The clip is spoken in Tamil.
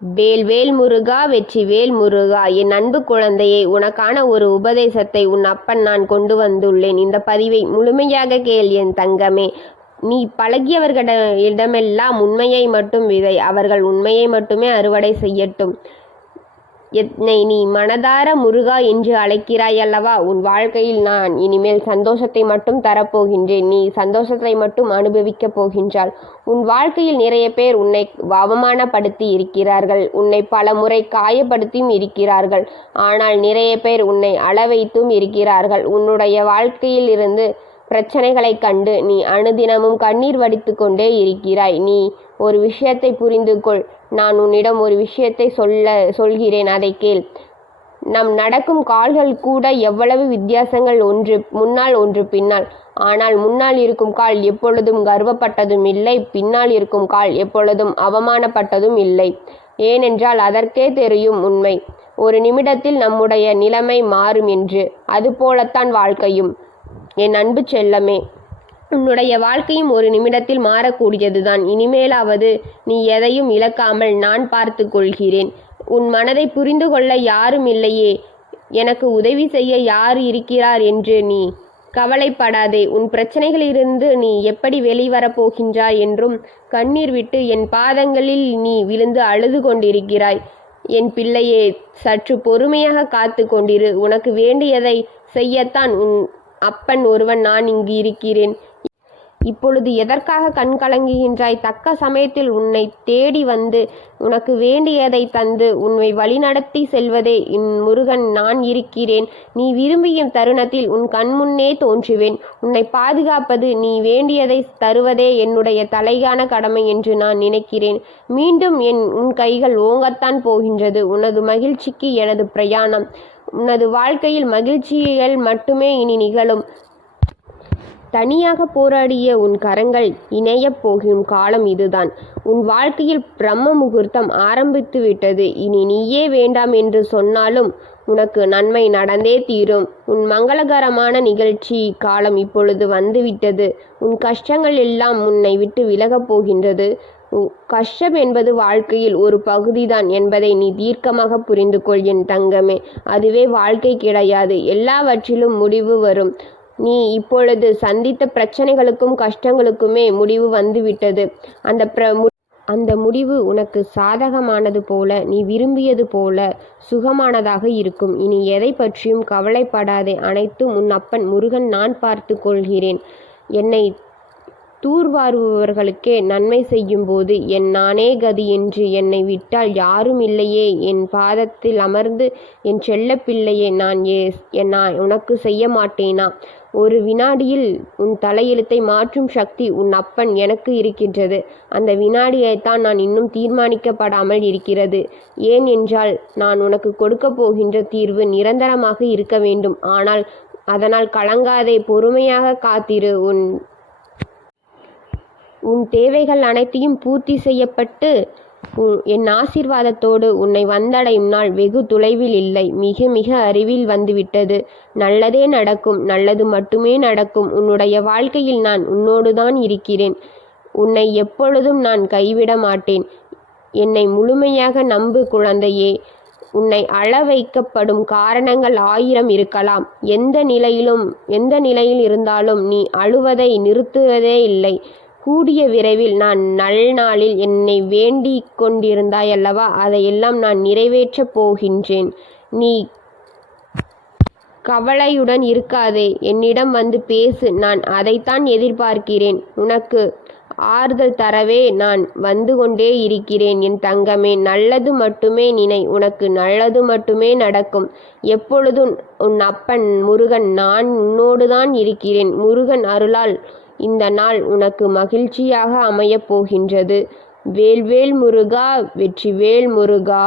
வேல்வேல் முருகா வெற்றிவேல் முருகா. என் அன்பு குழந்தையே, உனக்கான ஒரு உபதேசத்தை உன் அப்பன் நான் கொண்டு வந்துள்ளேன். இந்த பதிவை முழுமையாக கேள் என் தங்கமே. நீ பழகியவர்களிடமெல்லாம் உண்மையை மட்டும் விதை. அவர்கள் உண்மையை மட்டுமே அறுவடை செய்யட்டும். என்னை நீ மனதார முருகா என்று அழைக்கிறாய் அல்லவா? உன் வாழ்க்கையில் நான் இனிமேல் சந்தோஷத்தை மட்டும் தரப்போகின்றேன். நீ சந்தோஷத்தை மட்டும் அனுபவிக்கப் போகின்றாள். உன் வாழ்க்கையில் நிறைய பேர் உன்னை அவமானப்படுத்தி இருக்கிறார்கள். உன்னை பல முறை காயப்படுத்தியும் இருக்கிறார்கள். ஆனால் நிறைய பேர் உன்னை அளவைத்தும் இருக்கிறார்கள். உன்னுடைய வாழ்க்கையில் இருந்து பிரச்சனைகளை கண்டு நீ அனுதினமும் கண்ணீர் வடித்து கொண்டே இருக்கிறாய். நீ ஒரு விஷயத்தை புரிந்து கொள். நான் உன்னிடம் ஒரு விஷயத்தை சொல்கிறேன், அதை கேள். நம் நடக்கும் கால்கள் கூட எவ்வளவு வித்தியாசங்கள், ஒன்று முன்னால் ஒன்று பின்னால். ஆனால் முன்னால் இருக்கும் கால் எப்பொழுதும் கர்வப்பட்டதும் இல்லை, பின்னால் இருக்கும் கால் எப்பொழுதும் அவமானப்பட்டதும் இல்லை. ஏனென்றால் அதற்கே தெரியும் உண்மை. ஒரு நிமிடத்தில் நம்முடைய நிலைமை மாறும் என்று. அதுபோலத்தான் வாழ்க்கையும். என் அன்பு செல்லமே, உன்னுடைய வாழ்க்கையும் ஒரு நிமிடத்தில் மாறக்கூடியதுதான். இனிமேலாவது நீ எதையும் இழக்காமல் நான் பார்த்து கொள்கிறேன். உன் மனதை புரிந்து கொள்ள யாரும் இல்லையே, எனக்கு உதவி செய்ய யார் இருக்கிறார் என்று நீ கவலைப்படாதே. உன் பிரச்சனைகளிலிருந்து நீ எப்படி வெளிவரப் போகின்றாய் என்றும் கண்ணீர் விட்டு என் பாதங்களில் நீ விழுந்து அழுது கொண்டிருக்கிறாய். என் பிள்ளையே, சற்று பொறுமையாக காத்து கொண்டிரு. உனக்கு வேண்டியதை செய்யத்தான் உன் அப்பன் ஒருவன் நான் இங்கு இருக்கிறேன். இப்பொழுது எதற்காக கண் கலங்குகின்றாய்? தக்க சமயத்தில் உன்னை தேடி வந்து உனக்கு வேண்டியதை தந்து உன்னை வழிநடத்தி செல்வதே முருகன் நான் இருக்கிறேன். நீ விரும்பிய தருணத்தில் உன் கண்முன்னே தோன்றுவேன். உன்னை பாதுகாப்பது, நீ வேண்டியதை தருவதே என்னுடைய தலையான கடமை என்று நான் நினைக்கிறேன். மீண்டும் உன் கைகள் ஓங்கத்தான் போகின்றது. உனது மகிழ்ச்சிக்கு எனது பிரயாணம். உனது வாழ்க்கையில் மகிழ்ச்சிகள் மட்டுமே இனி நிகழும். தனியாக போராடிய உன் கரங்கள் இணையப் போகும் காலம் இதுதான். உன் வாழ்க்கையில் பிரம்ம முகூர்த்தம் ஆரம்பித்து விட்டது. இனி நீயே வேண்டாம் என்று சொன்னாலும் உனக்கு நன்மை நடந்தே தீரும். உன் மங்களகரமான நிகழ்ச்சி காலம் இப்பொழுது வந்துவிட்டது. உன் கஷ்டங்கள் எல்லாம் உன்னை விட்டு விலகப் போகின்றது. கஷ்டம் என்பது வாழ்க்கையில் ஒரு பகுதிதான் என்பதை நீ தீர்க்கமாக புரிந்து கொள் என் தங்கமே. அதுவே வாழ்க்கை கிடையாது. எல்லாவற்றிலும் முடிவு வரும். நீ இப்பொழுது சந்தித்த பிரச்சனைகளுக்கும் கஷ்டங்களுக்குமே முடிவு வந்துவிட்டது. அந்த முடிவு உனக்கு சாதகமானது போல, நீ விரும்பியது போல சுகமானதாக இருக்கும். இனி எதை பற்றியும் கவலைப்படாதே. அனைத்தும் உன் அப்பன் முருகன் நான் பார்த்து கொள்கிறேன். என்னை தூர்வாருபவர்களுக்கே நன்மை செய்யும் போது நானே கதி என்று என்னை விட்டால் யாரும் இல்லையே. என் பாதத்தில் அமர்ந்து என் செல்ல பிள்ளையே, நான் உனக்கு செய்ய மாட்டேனா? ஒரு வினாடியில் உன் தலையெழுத்தை மாற்றும் சக்தி உன் அப்பன் எனக்கு இருக்கின்றது. அந்த வினாடியைத்தான் நான் இன்னும் தீர்மானிக்கப்படாமல் இருக்கிறது. ஏன் என்றால் நான் உனக்கு கொடுக்க போகின்ற தீர்வு நிரந்தரமாக இருக்க வேண்டும். ஆனால் அதனால் கலங்காதே, பொறுமையாக காத்திரு. உன் தேவைகள் அனைத்தையும் பூர்த்தி செய்யப்பட்டு என் ஆசீர்வாதத்தோடு உன்னை வந்தடையும் நாள் வெகு தொலைவில் இல்லை, மிக மிக அருகில் வந்துவிட்டது. நல்லதே நடக்கும், நல்லது மட்டுமே நடக்கும். உன்னுடைய வாழ்க்கையில் நான் உன்னோடுதான் இருக்கிறேன். உன்னை எப்பொழுதும் நான் கைவிட மாட்டேன். என்னை முழுமையாக நம்பு குழந்தையே. உன்னை அழ வைக்கப்படும் காரணங்கள் 1000 இருக்கலாம். எந்த நிலையில் இருந்தாலும் நீ அழுவதை நிறுத்துவதே இல்லை. கூடிய விரைவில் நான் நல்நாளில் என்னை வேண்டிக் கொண்டிருந்தாய் அல்லவா, அதையெல்லாம் நான் நிறைவேற்றப் போகின்றேன். நீ கவலையுடன் இருக்காதே, என்னிடம் வந்து பேசு. நான் அதைத்தான் எதிர்பார்க்கிறேன். உனக்கு ஆறுதல் தரவே நான் வந்து கொண்டே இருக்கிறேன் என் தங்கமே. நல்லது மட்டுமே நினை, உனக்கு நல்லது மட்டுமே நடக்கும். எப்பொழுதும் உன் அப்பன் முருகன் நான் உன்னோடுதான் இருக்கிறேன். முருகன் அருளால் இந்த நாள் உனக்கு மகிழ்ச்சியாக அமையப் போகின்றது. வேல்வேல் முருகா, வெற்றிவேல் முருகா.